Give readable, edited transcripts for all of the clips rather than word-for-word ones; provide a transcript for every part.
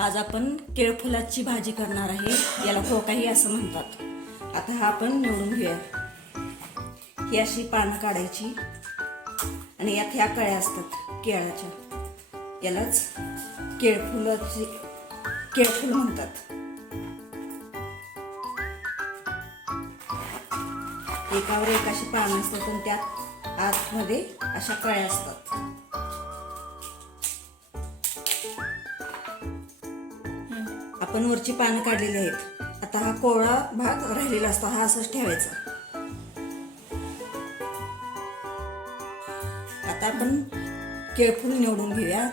आज आपण केळफुलाची भाजी करणार आहे. याला ठोकाही असं म्हणतात. आता हा आपण निवडून घेऊया. ही अशी पानं काढायची आणि यात ह्या कळ्या असतात केळाच्या. यालाच केळफूल म्हणतात. एकावर एक अशी पानं असतात आणि त्यात आतमध्ये अशा कळ्या असतात. आपण वरची पानं काढलेली आहेत. आता हा कोवळा भाग राहिलेला असतो, हा असंच ठेवायचा. आता आपण केळफूल निवडून घेऊया.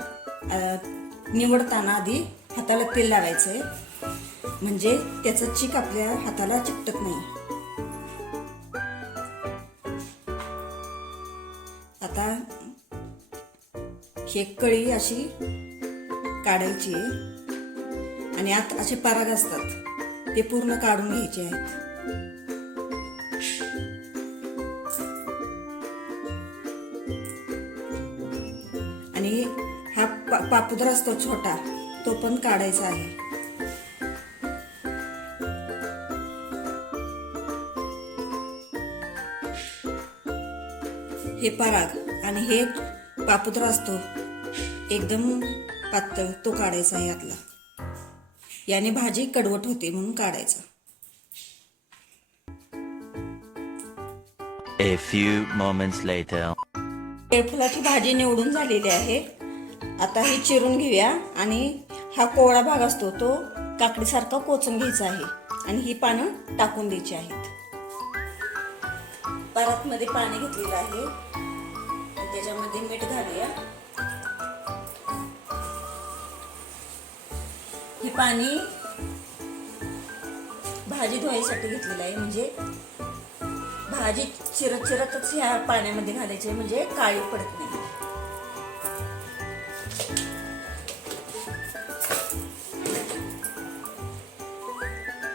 निवडताना आधी हाताला तेल लावायचंय, म्हणजे त्याचं चीक आपल्या हाताला चिकटत नाही. आता ही कळी अशी काढायची आणि आत असे पराग असतात, ते पूर्ण काढून घ्यायचे आहेत. आणि हा पापुद्रा असतो छोटा, तो पण काढायचा आहे. हे पराग आणि हे पापुद्रा असतो एकदम पातळ, तो काढायचा आहे यातला. याने भाजी कडवट होते म्हणून काढायचा. A few moments later. केळफुलाची भाजी निवडून झालेली आहे. आता ही चिरून घेऊया आणि हा कोवळा भाग असतो तो काकडीसारखा कोचून घ्यायचा आहे आणि ही पानं टाकून द्यायची आहेत. परातमध्ये पाणी घेतलेलं आहे, त्याच्यामध्ये मीठ घालूया. हे पाणी भाजी धुवायसाठी घेतलेलं आहे, म्हणजे भाजी चिरतच ह्या पाण्यामध्ये घालायची, म्हणजे काळी पडत नाही.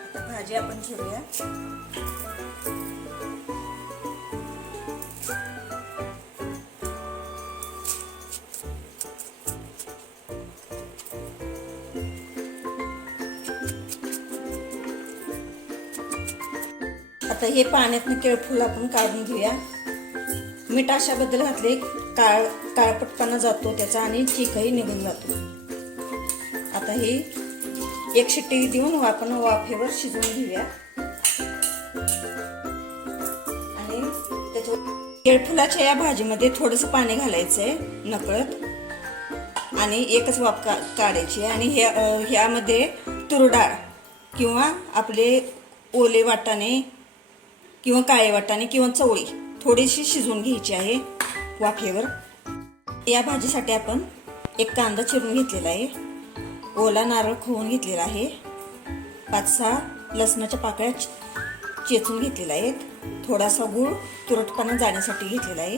आता भाजी आपण चिरूया. आता हे पाण्यातनं केळफूल आपण काढून घेऊया. मीठ अशाबद्दल घातले काळपटपणा जातो त्याचा आणि चीकही निघून जातो. आता हे एक शिट्टी देऊन आपण वाफेवर शिजवून घेऊया. आणि त्याच्या केळफुलाच्या या भाजीमध्ये थोडंसं पाणी घालायचंय नकळत आणि एकच वाफ काढायची. आणि ह्यामध्ये तूर डाळ किंवा आपले ओले वाटाणे किंवा काळे वाटाणे किंवा चवळी थोडीशी शिजवून घ्यायची आहे वाफेवर. या भाजीसाठी आपण एक कांदा चिरून घेतलेला आहे, ओला नारळ खवून घेतलेला आहे, 5-6 लसणाच्या पाकळ्या चेचून घेतलेल्या आहेत, थोडासा गूळ तुरटपणा जाण्यासाठी घेतलेला आहे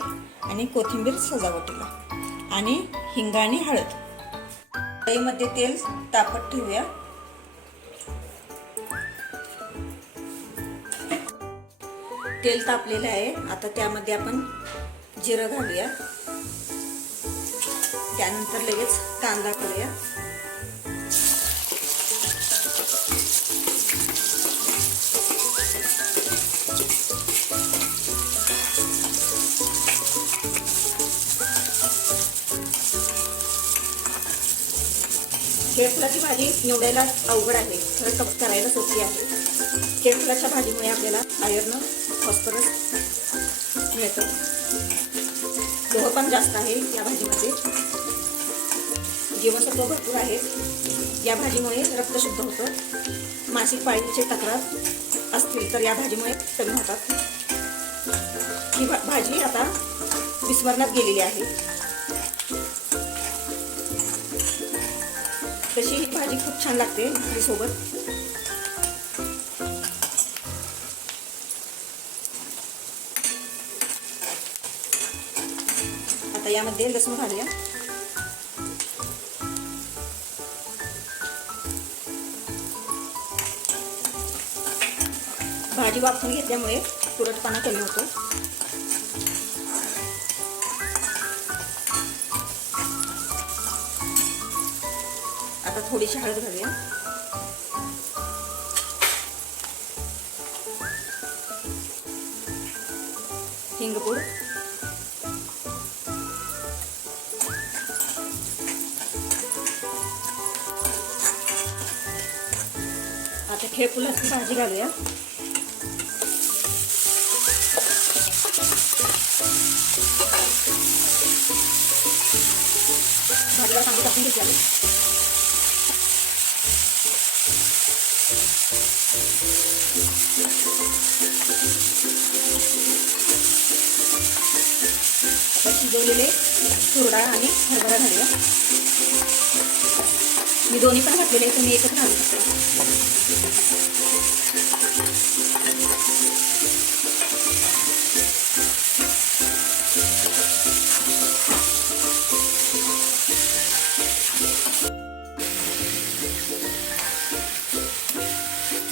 आणि कोथिंबीर सजावटीला आणि हिंग आणि हळद. कढईमध्ये तेल तापत ठेवूया. तेल तापलेलं आहे. आता त्यामध्ये आपण जिरं घालूया. त्यानंतर लगेच कांदा करूया. केळफुलाची भाजी निवडायला अवघड आहे, खरं करायला सोपी आहे. केळफुलाच्या भाजीमुळे आपल्याला आयर्न, फॉस्फरस मिळतं. लोह पण जास्त आहे या भाजीमध्ये, जीवनसत्व भरपूर आहेत. या भाजीमुळे रक्त शुद्ध होतं. मासिक पाळीचे तक्रार असतील तर या भाजीमुळे कमी होतात. ही भाजी आता विस्मरणात गेलेली आहे. तशी ही भाजी खूप छान लागते भाजीसोबत. आता यामध्ये लसूण घालूया. भाजी वाफवून घेतल्यामुळे तुरटपणा कमी होतो. आता थोडीशी हळद घालूया. हिंगपूड, आता खेळफुलाची भाजी घालूया. भाजीला चांगली टाकून घेतली. शिजवलेले तूर डाळ आणि हरभरा घालूया. मी दोन्ही पण घातलेले, तुम्ही एकच घालू शकता.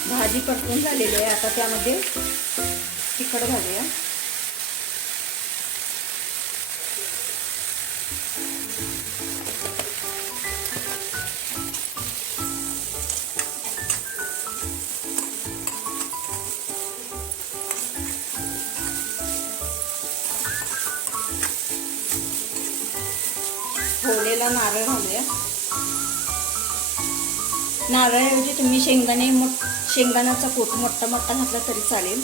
भाजी परतून झालेली आहे. आता त्यामध्ये तिखट घालूया. फोडलेला नारळ घालूया. नारळाऐवजी तुम्ही शेंगदाण्याचा कूट मोठा मोठा घातला तरी चालेल.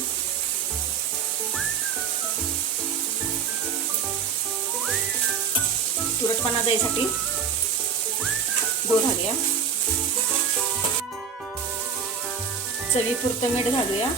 तुरटपणा जायसाठी गूळ घालूया. चवीपुरतं मीठ घालूया.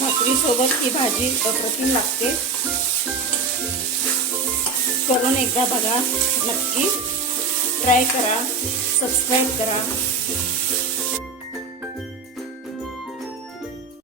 भाकरीसोबत ही भाजी अप्रतिम लागते. करून एकदा बघा, नक्की ट्राय करा, सबस्क्राईब करा.